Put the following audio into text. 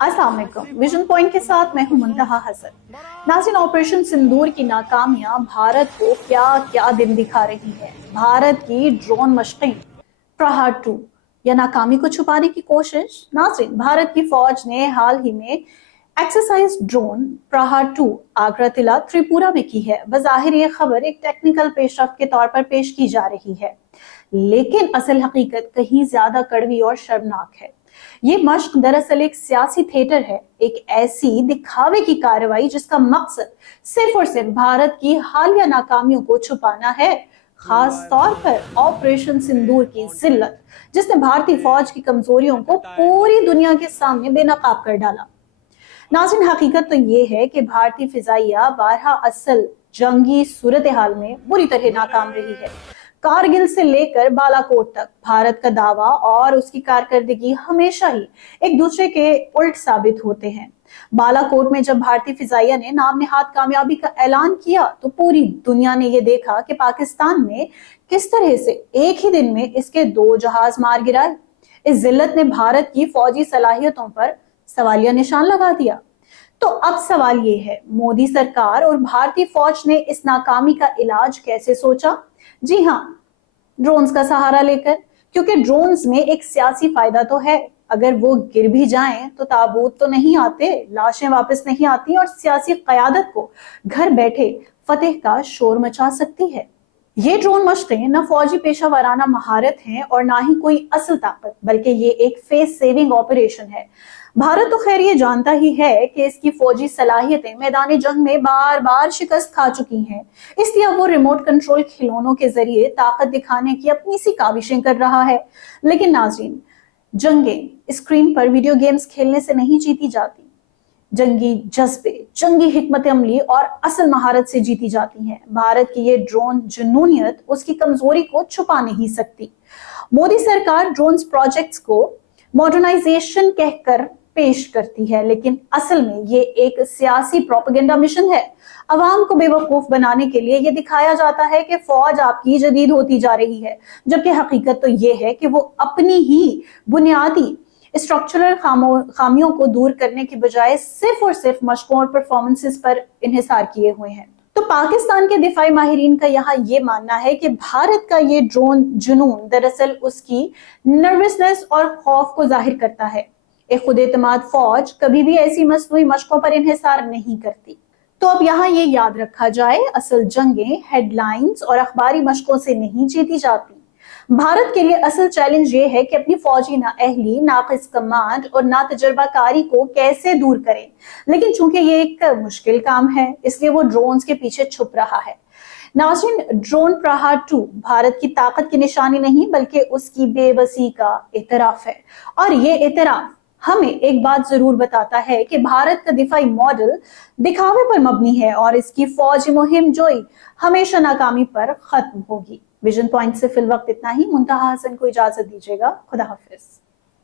अस्सलाम वालेकुम। Vision point के साथ मैं हूं मुंतहा हसन। नाज़रीन, ऑपरेशन सिंदूर की नाकामियां भारत को क्या क्या दिन दिखा रही है। भारत की ड्रोन मशक़ें प्रहार 2 या नाकामी को छुपाने की कोशिश। नाज़रीन, भारत की फौज ने हाल ही में एक्सरसाइज ड्रोन प्रहार 2 आगरा तिला त्रिपुरा में की है। बज़ाहिर ये खबर एक टेक्निकल पेशरफ के तौर पर पेश की जा रही है, लेकिन असल हकीकत कहीं ज्यादा कड़वी और शर्मनाक है। ये मश्क दरअसल एक सियासी थिएटर है, एक ऐसी दिखावे की कार्रवाई जिसका मकसद सिर्फ और सिर्फ भारत की हालिया नाकामियों को छुपाना है, खास तौर पर ऑपरेशन सिंदूर की जिल्लत, जिसने भारतीय फौज की कमजोरियों को पूरी दुनिया के सामने बेनकाब कर डाला। नाज़रीन, हकीकत तो ये है कि भारतीय फिजाइया बारहा असल जंगी सूरत हाल में बुरी तरह नाकाम रही है। कारगिल से लेकर बालाकोट तक भारत का दावा और उसकी कारकर्दगी हमेशा ही एक दूसरे के उल्ट साबित होते हैं। बालाकोट में जब भारतीय फिजाइया ने नाम नेहाद कामयाबी का ऐलान किया तो पूरी दुनिया ने यह देखा कि पाकिस्तान ने किस तरह से एक ही दिन में इसके 2 जहाज मार गिराए। इस जिल्लत ने भारत की फौजी सलाहियतों पर सवालिया निशान लगा दिया। तो अब सवाल ये है, मोदी सरकार और भारतीय फौज ने इस नाकामी का इलाज कैसे सोचा? जी हाँ, ड्रोन्स का सहारा लेकर, क्योंकि ड्रोन्स में एक सियासी फायदा तो है। अगर वो गिर भी जाएं तो ताबूत तो नहीं आते, लाशें वापस नहीं आती और सियासी क़यादत को घर बैठे फतेह का शोर मचा सकती है। ये ड्रोन मशक़ें न फौजी पेशा वाराना महारत हैं और ना ही कोई असल ताकत, बल्कि ये एक फेस सेविंग ऑपरेशन है। भारत तो खैर ये जानता ही है कि इसकी फौजी सलाहियतें मैदानी जंग में बार बार शिकस्त खा चुकी हैं, इसलिए अब वो रिमोट कंट्रोल खिलौनों के जरिए ताकत दिखाने की अपनी सी काविशें कर रहा है। लेकिन नाज़रीन, जंगें स्क्रीन पर वीडियो गेम्स खेलने से नहीं जीती जाती। जंगी जज्बे, जंगी हिकमत अमली और असल महारत से जीती जाती हैं। भारत की ये ड्रोन जुनूनियत उसकी कमजोरी को छुपा नहीं सकती। मोदी सरकार ड्रोन्स प्रोजेक्ट्स को मॉडर्नाइजेशन कहकर पेश करती है, लेकिन असल में ये एक सियासी प्रोपेगेंडा मिशन है। अवाम को बेवकूफ बनाने के लिए ये दिखाया जाता है कि फौज आपकी जदीद होती जा रही है, जबकि हकीकत तो ये है कि वो अपनी ही बुनियादी स्ट्रक्चरल खामियों को दूर करने की बजाय सिर्फ और सिर्फ मशकों और परफॉर्मेंसेस पर इन्हिसार किए हुए हैं। तो पाकिस्तान के दिफाई माहिरीन का यहाँ ये मानना है कि भारत का ये ड्रोन जुनून दरअसल उसकी नर्वसनेस और खौफ को जाहिर करता है। एक खुद-एतमाद फौज कभी भी ऐसी मसनूई मशकों पर इन्हिसार नहीं करती। तो अब यहाँ ये याद रखा जाए, असल जंगें हेडलाइंस और अखबारी मशकों से नहीं जीती जाती। भारत के लिए असल चैलेंज ये है कि अपनी फौजी नाअहली, नाकिस कमांड और ना तजर्बाकारी को कैसे दूर करें। लेकिन चूंकि ये एक मुश्किल काम है, इसलिए वो ड्रोन्स के पीछे छुप रहा है। नाज़रीन, ड्रोन प्रहार 2 भारत की ताकत की निशानी नहीं, बल्कि उसकी बेबसी का एतराफ है। और ये एतराफ हमें एक बात जरूर बताता है कि भारत का दिफाई मॉडल दिखावे पर मबनी है और इसकी फौजी मुहिम जोई हमेशा नाकामी पर खत्म होगी। विजन पॉइंट से फिल वक्त इतना ही। मुंतहा हसन को इजाजत दीजिएगा। खुदा हाफिज।